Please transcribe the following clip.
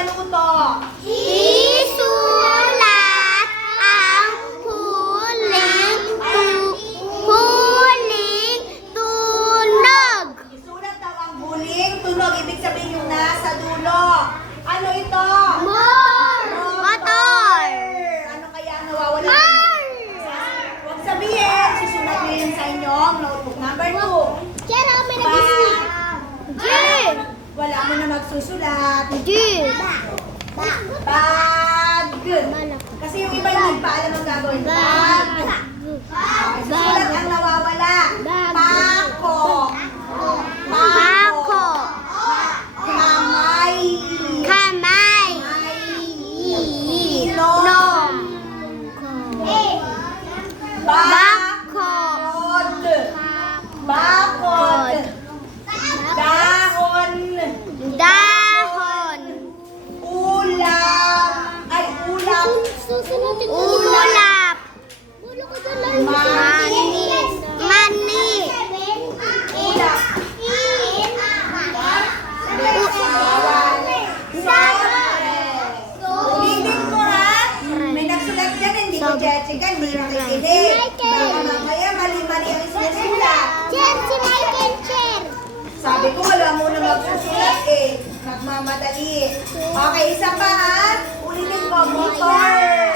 makaluto? Isulat ang huling tunog. Isulat daw ang huling tunog. Ibig sabihin yung nasa dulo. Ano ito? Motor. Ano kaya ang nawawala? Huwag sabihin. Susunod nyo yun sa inyong notebook number 2. Kaya kami nag-isip. Wala mo na magsusulat. Bag. Kasi yung iba hindi pa alam ang gagawin. Bag. Susulat ang nawawala. Pako. Pako. Kamay. Kamay. Ilong. Bakod. Bakod. Dahon. Dahon. Ulam. Ay, ulap. Ulap. Mani. Mani. Ulap. Ulitin mo ha. May nagsulat yan, hindi ko chechikan, hindi nakikinig. Baka mamaya mali-mali ang sinusulat. Si Michael Cher. Sabi ko wala mo na magsusulat eh. Nagmamadali. Okay, isa pa ha. Ulitin ko, motor.